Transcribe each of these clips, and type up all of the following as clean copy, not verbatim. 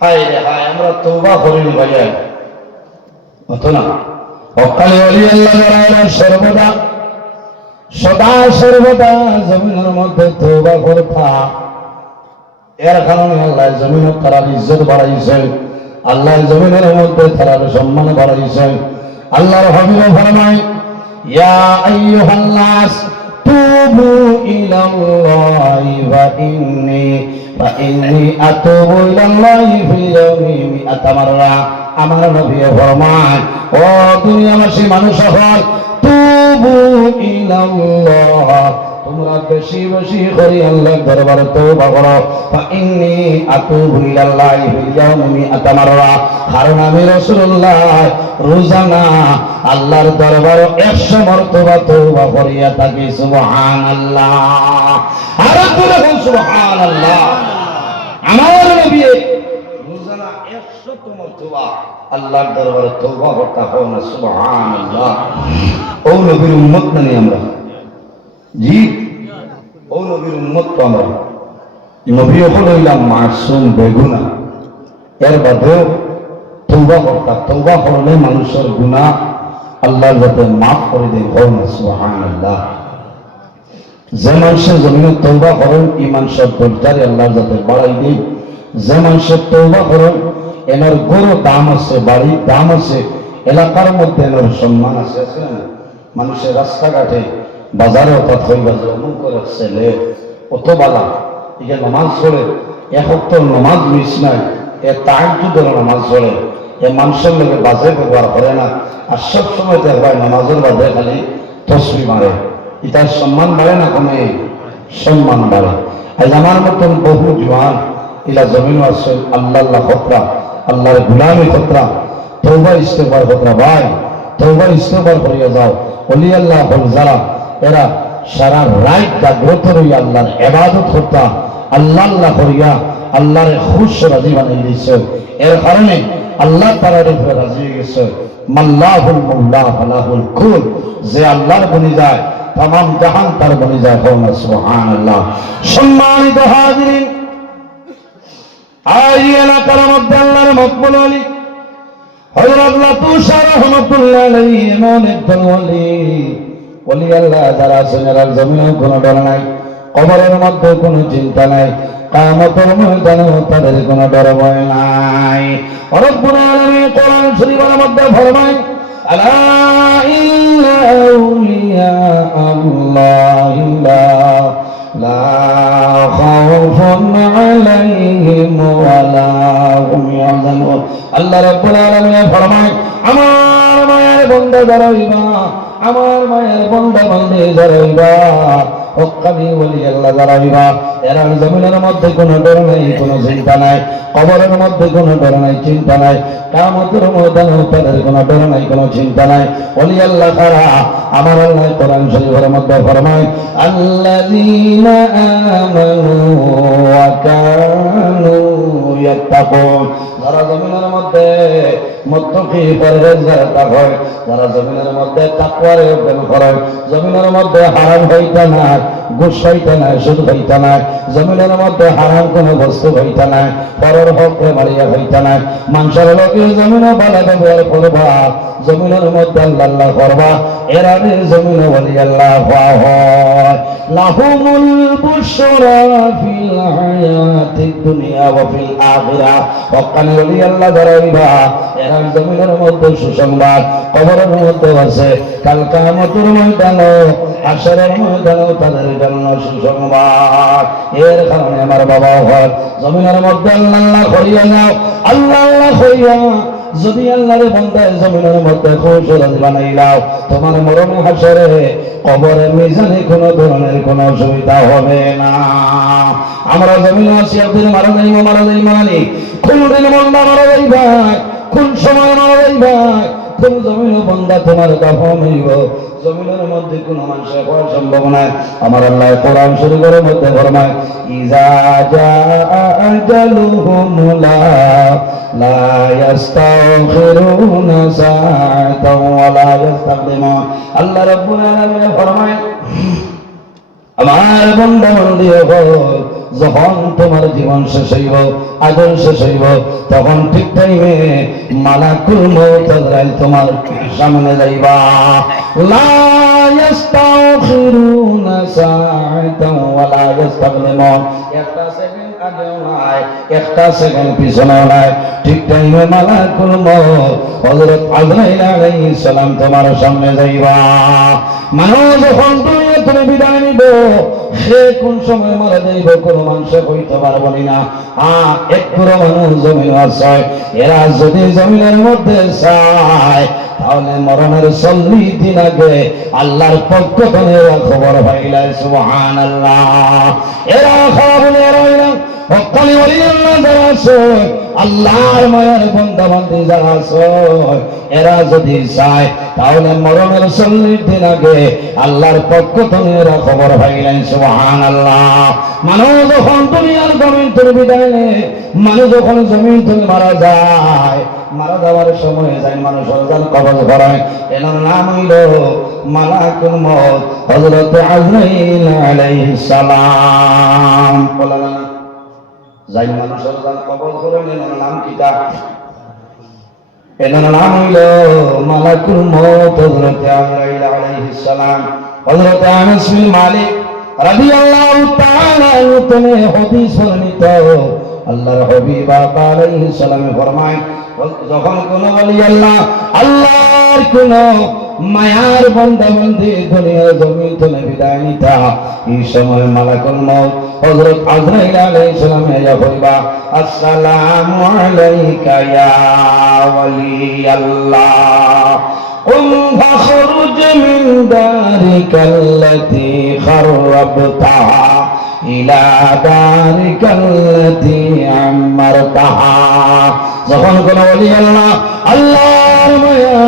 হায় রে হায়, আমরা তওবা করিনি ভাইয়া, হতো না। অকালে ওলি আল্লাহ যারা সর্বদা সদা সর্বদা জমিনের মধ্যে তওবা করতা, এর কারণে আল্লাহ জমিনে তারা ইজ্জত বাড়াইছে, আল্লাহ জমিনের মধ্যে তার সম্মান বাড়াইছে। আল্লাহর হাবিব ফরমায়, ইয়া আইয়ুহান নাস তুবু ইলাল্লাহি ফা ইন্নী আতুবু ইলাল্লাহি ফিল ইয়াউমি মিআতা মাররা। আমার নবী ফরমায়, ও দুনিয়াবাসী মানুষ হল, তুবু ইলাল্লাহ, তোমরা বেশি বেশি করে আল্লাহর দরবারে তওবা করো। ফা ইন্নী আতুবু ইলাল্লাহি ফিল ইয়াউমি মিআতা মাররা, কারণ আমি রাসূলুল্লাহ রোজানা আল্লাহর দরবারে 100 মর্তবা তওবা করিয়া থাকি। সুবহানাল্লাহ, আর বলুন সুবহানাল্লাহ। আমার নবী রোজানা 100 মর্তবা আল্লাহর দরবারে তওবা করতে হয় না। সুবহানাল্লাহ। ও নবীর উম্মত নানি আমরা, জি ও নবীর উম্মত তো আমরা। নবী হইলাম মাসুম, বেগুনা, এর বাদেও তওবা করতা। তওবা করলে মানুষের গুনাহ আল্লাহ যাতে মাফ করে দেয়, হয় না। সুবহানাল্লাহ। যে মানুষের জমিনে তওবা করেন, এই মানুষের দরজারে আল্লাহ যাতে বাড়াই দেয়। যে মানুষের তওবা করেন, এনার গরু দাম আছে, বাড়ির দাম আছে, এলাকার মধ্যে এনার সম্মান আছে। মানুষের রাস্তাঘাটে বাজারে অর্থাৎ হইবা যে অমুক করে ছেলে অত বালা, একে নামাজ পড়ে, এক হপ্তাহ নামাজ মিস নাই, এ তাহাজ্জুদের নামাজ পড়ে, এ মানুষের লোকে বাজে ব্যবহার করে না, আর সব সময় দেখবা নামাজের বাজে খালি তসবি মারে। এটার সম্মান বাড়ে না, কমে? সম্মান বাড়ে। আজ আমার মতন বহু জওয়ান ইলা জমিন আছে, আল্লাহ খতরা, আল্লাহর গুলামি খতরা, তওবা ইস্তেগফার খতরা। ভাই তওবা ইস্তেগফার করিয়া যাও। ওলি আল্লাহ হল যারা, এরা সারা রাত জাগ্রত রইয়া আল্লাহর ইবাদত করতা, আল্লাহ আল্লাহ করিয়া আল্লাহর খুশ রাজি বানিয়ে দিয়েছে। এর কারণে আল্লাহ তাআলার উপরে রাজি হয়ে গেছে। মাল্লাহুল মাওলা ফালাহুল কুল, যে আল্লাহর বনি যায় तमाम জাহান তার বনি যায়। সুবহানাল্লাহ। সম্মানিত হাজিরিন, আজ এলাকার মধ্যে আল্লাহর মকবুল ওলি হযরত লাতুশা রাহমাতুল্লাহ আলাইহি এমন একজন ওলি আল্লাহ যারা আছেন, এরা জমিনে কোনো ডর নাই, কবরের মধ্যে কোনো চিন্তা নাই, কিয়ামতের ময়দানেও তাদের কোনো ডর ভয় নাই। রব্বুল আলামিন কোরআন শরীফের মধ্যে ফরমায়, আলা ইন্না আউলিয়া আল্লাহি লা খাউফুন আলাইহিম ওয়া লা হুম ইয়াহজানুন। আল্লাহ রাব্বুল আলামিন ফরমায়, আমার মায়ের বান্দা যারা হইবা, আমার মায়ের বান্দা বান্দী যারা হইবা, হক্কানি ওলি আল্লাহ যারা হইবা, এরা জমিনের মধ্যে কোনো ডর নাই, কোনো চিন্তা নাই, কবরের মধ্যে কোনো ডর নাই, চিন্তা নাই, কিয়ামতের ময়দানে তাদের কোনো ডর নাই, কোনো চিন্তা নাই। ওলি আল্লাহ কারা? আমার আল্লাহ কোরআন শরীফের মধ্যে ফরমায়, আল্লাযীনা আমানু ওয়া কানু ইয়াত্তাকুন, যারা জমিনের মধ্যে মুত্তাকি পরহেজগার হয়, যারা জমিনের মধ্যে তাকওয়ার অভ্যাস করে, জমিনের মধ্যে হারাম হইতা না, ঘুষ হইতা না, সুদ হইতা না, জমিনের মধ্যে হারাম কোনো বস্তু হইতা না, পরের হককে মারিয়া হইতা না, মানুষের লোকে জমিনে ভালো ব্যবহার করবা, জমিনের মধ্যে আল্লাহ করবা, এরাদের জমিনে ওলি আল্লাহ হয়। লাহুমুল বুশরা ফিল হায়াতিদ দুনিয়া ওয়া ফিল আখিরাহ। হক্কানি ওলি আল্লাহ যারা হইবা, এরা জমিনের মধ্যে সুসংবাদ, কবরের মধ্যে আছে, কাল কিয়ামতের ময়দানে, হাশরের ময়দানে তাদের জন্য সুসংবাদ। এর কারণে আমার বাবা হয়, জমিনের মধ্যে আল্লাহ করিয়া যাও, আল্লাহ করিয়া যদি আল্লাহর বান্দায় জমিনের মধ্যে খুশরাত বানাইলাও, তোমার মরণে হাশরে কবরে মিজানে কোনো ধরনের কোনো অসুবিধা হবে না। আমরা জমিনে আছি, একদিন মারা যাইব, মানি কোন দিন বান্দা মারা যাইবা, কোন সময় মারা যাইবা, কোন জমিন বান্দা তোমার দাফন হইব, জমিনের মধ্যে কোনো মানুষের হওয়ার সম্ভব নাই। আমার আল্লাহ কোরআন শরীফের মধ্যে ফরমায়, ইজা জাআ আজালুহুম লা ইস্তাখিরুনা সাআতাও ওয়া লা ইস্তাকদিমুন। আল্লাহ রাব্বুল আলামিন ফরমায়, আমার বান্দা বান্দি হল, যখন তোমার জীবন শেষ হইব, আজল শেষ হইব, তখন ঠিক টাইমে মালাকুল মউত আজরাইল তোমার সামনে যাইবা। লা ইস্তাখিরুনা সাআতান ওয়া লা ইস্তাকদিমুন। একটা সেকেন্ড আগেও নাই, একটা সেকেন্ড পিছনেও নাই, ঠিক টাইমে মালাকুল মউত হযরত আজরাইল আলাইহিস সালাম তোমার সামনে যাইবা। মানুষ যখন দুনিয়া থেকে বিদায় নিব, সে কোন সময় মারা যাইব কোনো মানুষ কইতে পারবো না। একটু মানুষ জমিন আছে, এরা যদি জমিনের মধ্যে চায় তাহলে মরণের 40 দিন আগে আল্লাহর পক্ষ থেকে খবর পাইলাই। সুবহানাল্লাহ। এরা খারাপ এরা হকানি ওলি আল্লাহ যারা আছে, আল্লাহর মায়ের বান্দা বান্দি যারা আছে, এরা যদি চায় তাহলে মরণের 40 দিন আগে আল্লাহর পক্ষ থেকে এরা খবর পাইলেন। সুবহানাল্লাহ। মানুষ যখন দুনিয়ার জমিন থেকে বিদায় নেয়, মানুষ যখন জমিন থেকে মারা যায়, মারা যাওয়ার সময় যায় মানুষের জান কবজ করায়, এনার নাম হইল মালাকুল মউত হযরত আজরাইল আলাইহিস সালাম। বলা না যাই মানুষের জান কবজ করেন, এনার নাম কি? এনার নাম হইল মালাকুল মউত হযরত আজরাইল আলাইহিস সালাম। হযরত আনাস বিন মালিক রাদিয়াল্লাহু তাআলা থেকে হাদিস বর্ণিত, আল্লাহর হাবিব আলাইহিস সালাম ফরমায়, যখন কোন ওলি আল্লাহ আল্লাহর কোন মায়ার বান্দা বান্দি দুনিয়ার জমিন থেকে বিদায় নিতা, এই সময় মালাকুল মউত হযরত আজরাইল আলাইহিস সালাম ইয়া কইবা, আসসালামু আলাইকা ইয়া ওলি আল্লাহ, قم فاخرج من دارك التي خربتها إلى دارك التي عمرتها। যখন কোন ওলি আল্লাহ আল্লাহর মায়া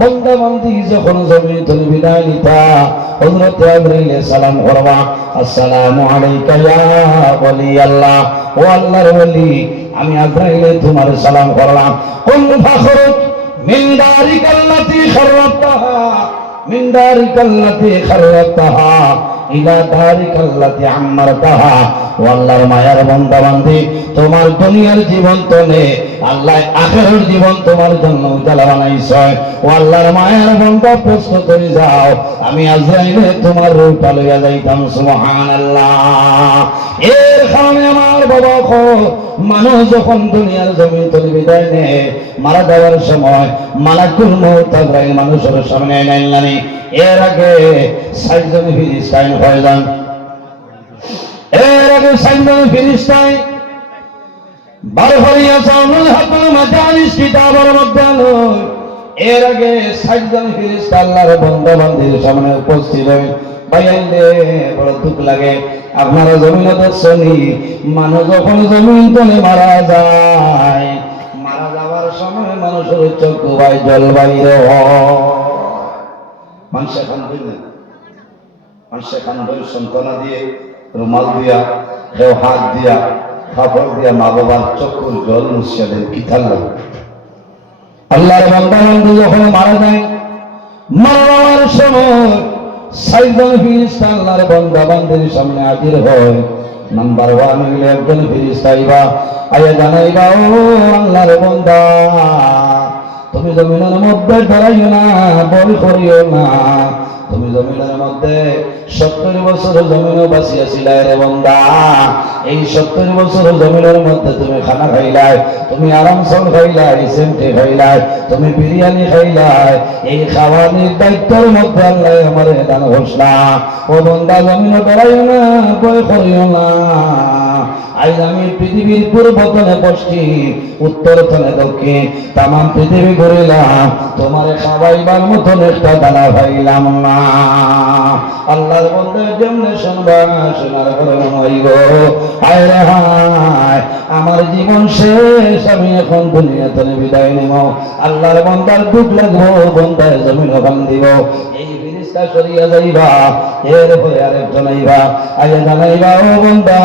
বান্দা বান্দি যখন জমিন থেকে বিদায় নিতা, হযরত আজরাইল সালাম করবা, আসসালামু আলাইকা ইয়া ওলি আল্লাহ, ও আল্লাহর ওলি আমি আজরাইল তোমার সালাম করলাম। কুম ফাখরুজ মিন দারিকাল্লাতি খাররাবতাহা, মিন দারিকাল্লাতি খাররাবতাহা ইলা দারিকাল্লাতি আম্মারতাহা। ও আল্লাহর মায়ার বান্দা বান্দি, তোমার দুনিয়ার জীবন তো নে, আল্লাহ আখিরাতের জীবন তোমার জন্য উজালা বানাইছে। ও আল্লাহর মায়ার বান্দা প্রস্তুত হয়ে যাও, আমি আজরাইলে তোমার রূপটা লইয়া যাইতাম। সুবহানাল্লাহ। এর কারণে আমার বাবা খো, মানুষ যখন দুনিয়ার জমিন থেকে বিদায় নেয়, মারা যাওয়ার সময় মালাকুল মউত আজরাইল মানুষের সামনে আইনানি। এর আগে 60 জন ফিরিস্তাইন হয়ে যান, এর আগে 60 জন ফিরিস্তাইন বারফরিয়া সাউনুল হাকুল মাজালিস কিতাবের মধ্যে আলো, এর আগে 60 জন ফিরিস্তা আল্লাহর বান্দা বান্দির সামনে উপস্থিত হয়। ভাইয়াইলে বড় দুঃখ লাগে, আপনারা জমিনে দেখছেনই, মানুষ যখন জমিন তলে মারা যায়, মারা যাওয়ার সময় মানুষের চক্ষু ভাই জল বাইরে হয়। মানুষ এখন বুঝলেন, মানুষ এখন সন্তানা দিয়ে, রুমাল দিয়া, কেউ হাত দিয়া, কাপড় দিয়া মা বাবার চক্ষুর জল মুছিয়ে দেন। কি থাকলো আল্লাহর বান্দা বান্দি যখন মারা যায়, মারা যাওয়ার সময় 60 জন ফিরিস্তা আল্লাহর বান্দা বান্দির সামনে হাজির হয়। নাম্বার 1 হইলে একজন ফিরিস্তা আইবা, আয়া জানাইবা, ও আল্লাহর বান্দা, তুমি জমিনের মধ্যে ডরাইও না, ভয় করিও না, তুমি জমিনের মধ্যে 70 বছর জমিনে বাঁচিয়াছিলা রে বান্দা। এই 70 বছর জমিনের মধ্যে তুমি খানা খাইলাই, তুমি আরাম চাউল খাইলাই, সেমটে খাইলাই, তুমি বিরিয়ানি খাইলাই। এই খাওয়ানির দায়িত্বের মধ্যে আল্লাহ আমার দান ঘোষণা। ও বান্দা জমিনে ডরাইও না, ভয় করিও না। আজ আমি পৃথিবীর পূর্ব তলে পশ্চিম, উত্তর তলে দক্ষিণ, তাম পৃথিবী ঘুরিলাম, তোমার খাওয়াইবার মতন একটা দানা পাইলাম না। আল্লাহর বন্দের জন্য শুনবা, শোনার পরে হইব হায় রে হায়, আমার জীবন শেষ, আমি এখন দুনিয়া থেকে বিদায় নেব। আল্লাহর বন্দার দুঃখ লাগবো, বন্দায় জমিন ওখান দিব। এই ফিরিস্তা সরিয়া যাইবা, এরপরে আরেকজন আইবা, আগে জানাইবা, ও বন্দা,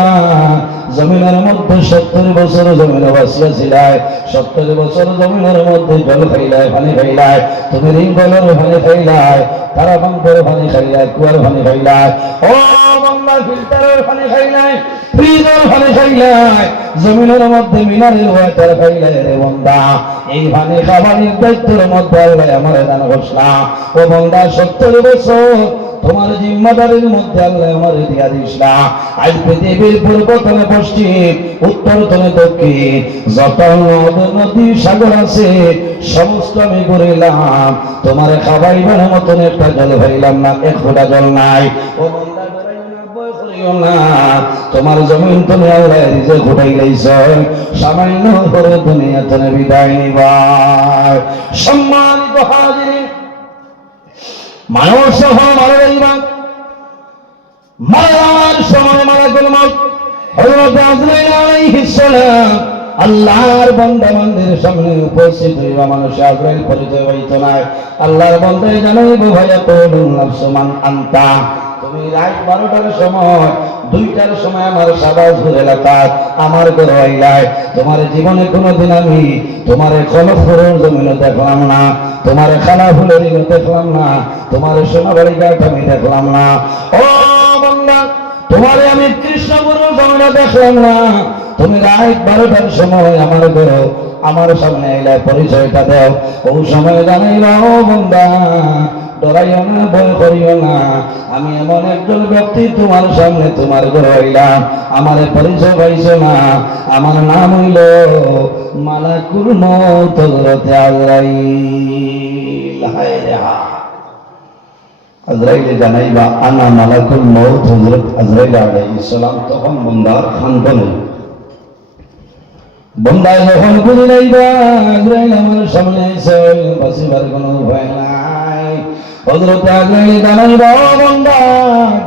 জমিনের মধ্যে 70 বছর জমিনে বাঁচিয়াছিলাই, 70 বছর জমিনের মধ্যে জল খাইলাই, পানি খাইলাই, তুমি রিঙ্গলের পানি খাইলাই, তারা পাম্পের পানি খাইলাই, কুয়ার পানি খাইলাই, ও বাংলা ফিল্টারের পানি খাইলাই, ফ্রিজের পানি খাইলাই, জমিনের মধ্যে মিনারেল ওয়াটার খাইলাই রে বান্দা। এই পানি খাবারের দায়িত্বের মধ্যে আল্লাহ আমার দান ঘোষণা। ও বান্দা 70 বছর তোমার জিম্মাদারির মধ্যে আল্লাহ আমার দিয়া দিস না। আজ পৃথিবীর পূর্বতনে পশ্চিম, উত্তরতনে দক্ষিণ, যত নদী সাগর আছে সমস্ত আমি ঘুরিলাম, তোমার খাবাইবার মতন একটা জল পাইলাম না, এক ফোঁটা জল নাই। ও বান্দা ডরাইও না, ভয় করিও না, তোমার জমিন তুমি আল্লাহ রিজেক উঠাই লাইছ, সামান্য করে দুনিয়া তুমি বিদায় নিবার। সম্মানিত হাজিরিন, মানুষ যখন মারা যাইবা, মারা যাওয়ার সময় মালাকুল মউত হযরত আজরাইল আলাইহিস সালাম আল্লাহর বান্দা বান্দির সামনে উপস্থিত হইবা। মানুষ আজরাইল পরিচয় হইতো না, আল্লাহর বান্দাই জানাইব ভাইয়া কওলুন নাফসু মান আনতা। তুমি রাত 12টার সময়, 2টার সময় আমার সাবাজপুর এলাকায় আমার ঘরে আইলাই। তোমার জীবনে কোনোদিন আমি তোমার খলফুরের জমিনে দেখলাম না, তোমার খানা ফুলের দেখলাম না, তোমার সোনাবাড়ি ঘাট আমি দেখলাম না। ও বান্দা, তোমারে আমি কৃষ্ণপুরের জমিনে দেখলাম না। তুমি রাত 12টার সময় আমার ঘরে আমার সামনে এলে পরিচয়টা দাও। ও সময় জানাইবা, ও বান্দা ডরাইও না, ভয় করিও না, আমি এমন একজন ব্যক্তি তোমার সামনে তোমার ঘরে আইলাম, আমার পরিচয় পাইছো না, আমার নাম হইল মালাকুল মউত হযরত আজরাইল। হায় রে হায়, আজরাইলে জানাইবা আনা মালাকুল মউত হযরত আজরাইল আলাইহিস সালাম। তখন বান্দার খানদান বন্দায় যখন বুঝে নাইবা আজরাইল আমার সামনে এসে বাঁচিবার কোনো উপায় নাই, হযরত আজরাইল জানাইবা, ও বান্দা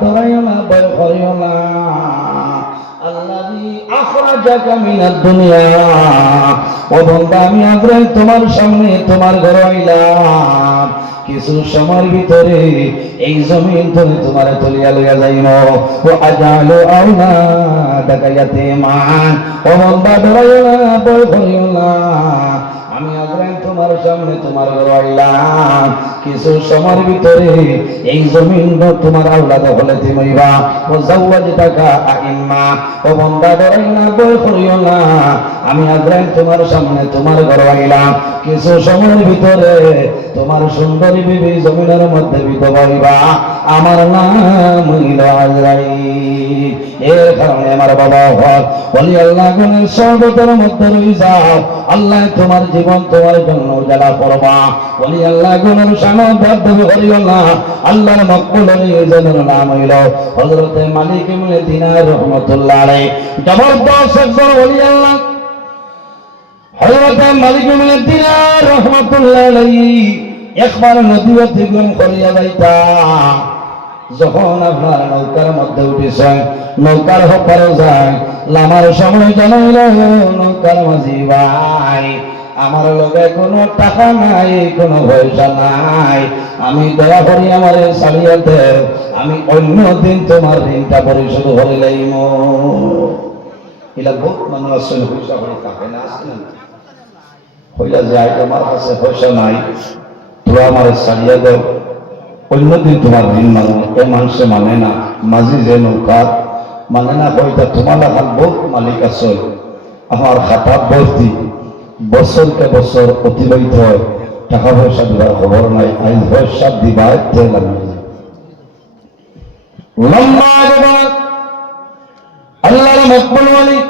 ডরাইও না, ভয় করিও না, আল্লাযী আখরাজাকা মিনাদ দুনিয়া। ও বান্দা, আমি আজরাইল তোমার সামনে তোমার ঘরে আইলাম, কিছু সময়ের ভিতরে এই জমিন তুমি তোমার তুলিয়া লইয়া যাইব। ও আজালু আওলাদাকা ইয়াতীমান। ও বান্দা ডরাইও না, ভয় করিও না, আমি আজরাইল তোমার সামনে তোমার ঘরে আইলাম, কিছু সময়ের ভিতরে এই জমিন তোমার আওলাদ হলে দিমইবা। ও যাওয়াজতাকা আইম্মা। ও বান্দা ডরাইও না, ভয় করিও না, আমি আজরাইল তোমার সামনে তোমার ঘরে আইলাম, কিছু সময়ের ভিতরে তোমার সুন্দরী বিবি জমিনের মধ্যে বিধবা হইবা, আমার নাম হইল আজরাইল। এর কারণে আমার বাবা হল বলি আল্লাহ গুণের সর্বতর মধ্যে রই যাও, আল্লাহ তোমার জীবন তোমার জন্য উজালা করবা। বলি আল্লাহ গুণের সামনে বাধ্য করিও না, আল্লাহর মকবুল হলিজনের নাম হইল হযরত মালিক ইবনে দিনার রহমাতুল্লাহ আলাইহি। জবরদস্ত একজন ওলি আল্লাহ হযরত মালিক ইবনে দিনার রহমাতুল্লাহ আলাইহি একবার নদী অতিক্রম করিয়া যাইতা, যখন আপনার নৌকার মধ্যে উঠেছেন, নৌকার হপারে যায়, লামার সময় জানাইল, নৌকার মাঝি ভাই আমার লগে কোনো টাকা নাই, কোনো পয়সা নাই, আমি দয়া করি আমার ছাড়িয়া দেও, আমি অন্য দিন তোমার ঋণটা পরিশোধ করে লইব। এলা বহুত মানুষ আছে পয়সা করে টাকা না, আসলে হইলা যায় তোমার কাছে পয়সা নাই, তোরা আমার ছাড়িয়া দেও, অন্যদিন তোমার ঋণ মানো। এ মানুষে মানে না, মাঝি যে নৌকা মানে না, হয়তো তোমার হাত বহুত মালিক আছে, আমার খাতা ভর্তি, বছরকে বছর অতিবাহিত হয়, টাকা পয়সা দিবার খবর নাই, আজ পয়সা দিবার লম্বা আল্লাহর মকবুল মালিক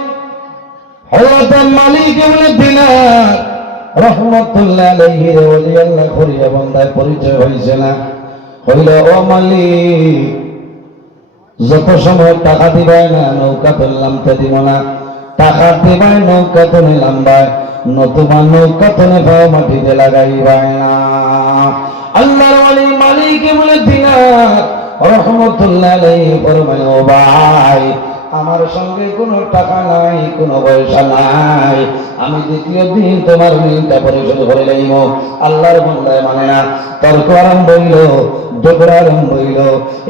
হযরত মালিক ইবনে দিনার রহমাতুল্লাহ আলাইহি ওলি আল্লাহ করিয়া বান্দার পরিচয় হইছে না, হইল ও মালিক যত সময় টাকা দিবাই না নৌকা তুললাম তে দিব না, টাকা দিবাই নৌকা তো নিলাম ভাই, নতুবা নৌকা তো নেফাও মাটিতে লাগাইবাই না। আল্লাহর ওলি মালিক ইবনে দিনার রহমাতুল্লাহ আলাইহি ফরমায়, ও ভাই আমার সঙ্গে কোনো টাকা নাই, কোনো পয়সা নাই, আমি দ্বিতীয় দিন তোমার ঋণটা পরিশোধ করে লইব। আল্লাহর বান্দায় মানে না, তর্ক আরম্ভ হইল, ঝগড়া আরম্ভ হইল।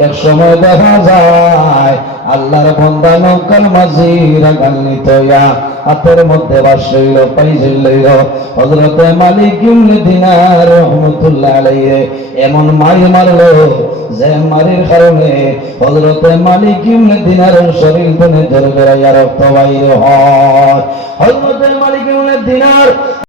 এক সময় দেখা যায় আল্লাহর বান্দা নৌকার মাঝি রাগান্বিত হইয়া হাতের মধ্যে বাস হইল, পাইজল লইল, হযরতে মালিক ইবনে দিনার রহমাতুল্লাহ আলাইহি এমন মার মারলো যে মারির কারণে হযরতে মালিক ইবনে দিনারের শরীর থেকে জোরে জোরে রক্ত বাইর হয়। হযরতে মালিক ইবনে দিনার